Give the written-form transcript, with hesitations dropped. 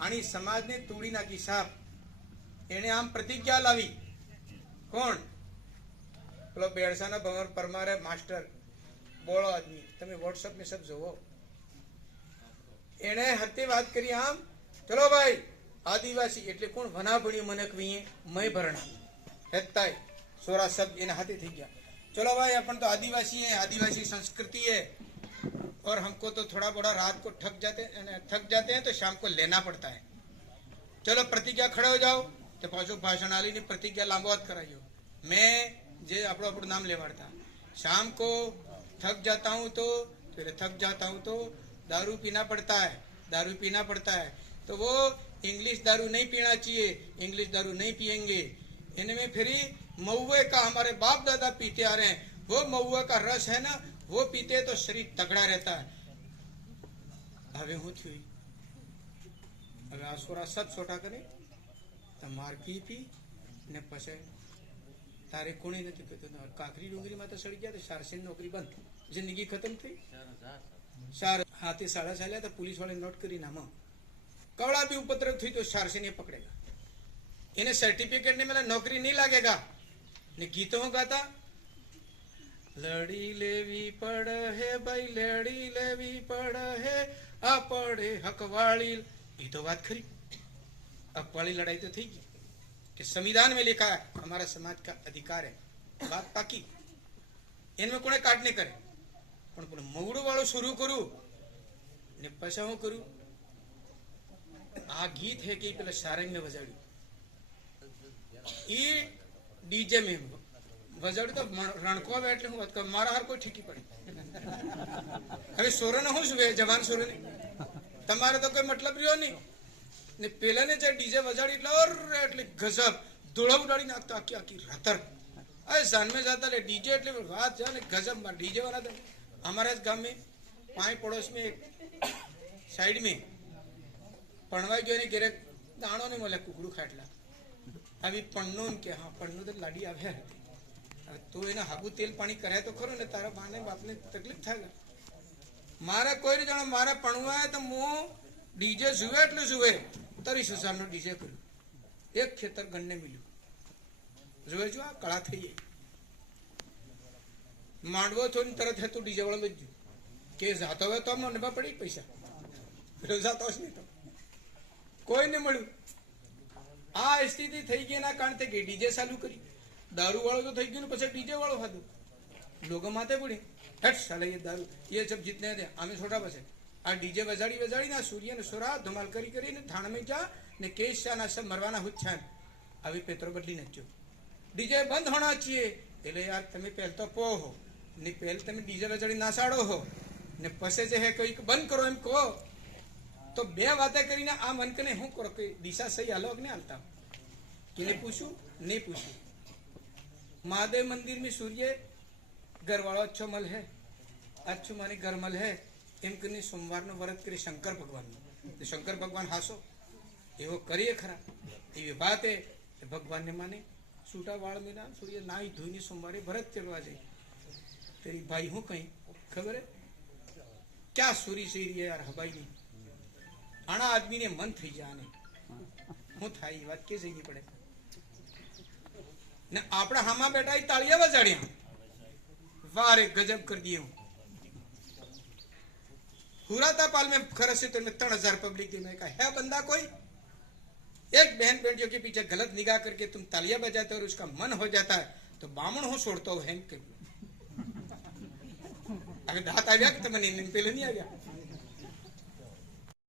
આની સમાજને તોડી નાખી સાહેબ. એને આમ પ્રતિજ્ઞા લાવી. કોણ? પેલો બેડસાના ભવન પરમારે માસ્ટર બોળો આદમી, તમે વોટ્સઅપ में सब જોવો. એને હતી વાત કરી આમ, ચલો ભાઈ આદિવાસી એટલે કોણ? વના ભણ્યું મને કહીએ મય ભરણા હેતાય સોરા શબ્દ એના હાથે થઈ ગયા. चलो भाई अपन तो आदिवासी है, आदिवासी संस्कृति है और हमको तो थोड़ा बड़ा रात को थक जाते हैं तो शाम को लेना पड़ता है. चलो प्रतिज्ञा खड़े हो जाओ. तो पाछो भाषण आली ने प्रतिज्ञा लांबोत कराइयो. मैं जे આપણું આપણું નામ લેવાડતા. शाम को थक जाता हूँ तो दारू पीना पड़ता है. तो वो इंग्लिश दारू नहीं पीना चाहिए, इंग्लिश दारू नहीं पिएंगे. इनमें फिर महुए का हमारे बाप दादा पीते आ रहे हैं, वो महुए का रस है ना, वो पीते तो शरीर तगड़ा रहता है. હવે હું થયું? હવે આ સોરા સત છોટા કરે તો માર પી ને પછી તારે કોણે નથી કહેતો. કાકરી ડુંગરીમાં તો સડી ગયા તો શારસેન નોકરી બંધ, જિંદગી ખતમ થઈ. શાર હાથે સાડા ચાલ્યા તો पुलिस वाले नोट કરી નામાં कवड़ा भी उपद्रव थी तो शारसेन ये पकड़ेगा. इन्हें सर्टिफिकेट नहीं मिला, नौकरी नहीं लगेगा. ने गीतों गाता लड़ी लेवी पड़ है भाई, लड़ी लेवी पड़ है आ पड़े हकवाड़ी. ये तो बात खरी. हकवाड़ी लड़ाई तो थी कि संविधान में लिखा है हमारा समाज का अधिकार है, बात पाकी. इनमें कोने काट नहीं करे. पण मवड़ो वालों शुरू करू ने पछा हूं करू. आ गीत है कि पेला सारंग में वजाड़ू ई डीजे में वजाड़ू तो रणको એટલે હું વાત કર મારા હાર કોઈ ઠીકી પડે. હવે સોરને હું સુવે જવાન સોરને તમારે તો કોઈ મતલબ રહ્યો નહીં ને. પેલાને જે ડીજે વજાડી એટલે ગજબ ધોળા ઉડાડી નાખતા આખી આખી રાતર. अरे सन में जाता ले डीजे એટલે વાત છે ને ગજબ માં डीजे वाला था. हमारे गांव में पाए पड़ोस में एक साइड में पणवा गयो ने घरे दाणो ने મળે કુકડું ખાટલા. આવી પણનો કે હા પણનો તો લાડી આવ્યા હતી. હવે તો એના હાબુ તેલ પાણી કરે તો ખરો ને તારા બાને બાપને તકલીફ થાય. મારા કોઈ જાણો મારા પણવા તો હું ડીજે જુએ એટલે જુએ 30,000 નો ડીજે કર્યું. એક ખેતર ગણને મળ્યું. જોવે જો આ કળા થઈ ગઈ. માંડવો થોડી તરત હતું ડીજે વાળો લઈ ગયું કે જાતો હોય તો મને પડી પૈસા જાતો જ નહીં તો કોઈ ને મળ્યું. આ સ્થિતિ થઈ ગઈ એના કારણે થઈ ગઈ. ડીજે ચાલુ કરી, દારૂ વાળો તો થઈ ગયું ને પછી ડીજે વાળો ખાધું. લોકો માથે પડી હટ સાલે ये दारू ये सब जीतने दे आमे छोटा बसे. आ डीजे वजाड़ी ना सूर्य ने सोरा धमाल કરીને થાણ में जा ने केश ना सब मरवाना हुत छान. अभी पेट्रो बदली नचो. डीजे बंद होना चाहिए. એટલે યાર તમે પહેલ તો પો હો ને પહેલ તમે ડીજે વજાડી નાસાડો હો ને પછી જે હે કોઈ બંધ કરો એમ કહો तो बे बातें करीने आ मन के हूँ करो कि दिशा सही हालो कि नहीं हालता. किने पूछू नहीं पूछू. महादेव मंदिर में सूर्य घर वालों अच्छो मल है, अच्छो माने घर मल है एम करीने सोमवार नो व्रत करे शंकर भगवान. तो शंकर भगवान हासो एवो करिए खरा एवी बात है. भगवान ने माने सूटा वाल में ना सूर्य नाई धोईने सोमवारे व्रत करवा जाए. तेरी भाई हूँ कहीं खबर है क्या सूरी से यार हवाई नहीं. आना आदमी ने मन थी जाने હું થાય વાત કે જઈ પડે ને આપડા હામાં બેઠા તાળિયા વજાડ્યા. વારે ગજબ कर दिए. हुराता पाल में खरस से तो 3,000 पब्लिक दी. मैं कहा है बंदा कोई एक बहन बेटियों के पीछे गलत निगाह करके तुम तालियां बजाते हो और उसका मन हो जाता है तो बामण हो छोड़ता हो हेम के. अगर दात आ गया तो मैंने पहले नहीं आ गया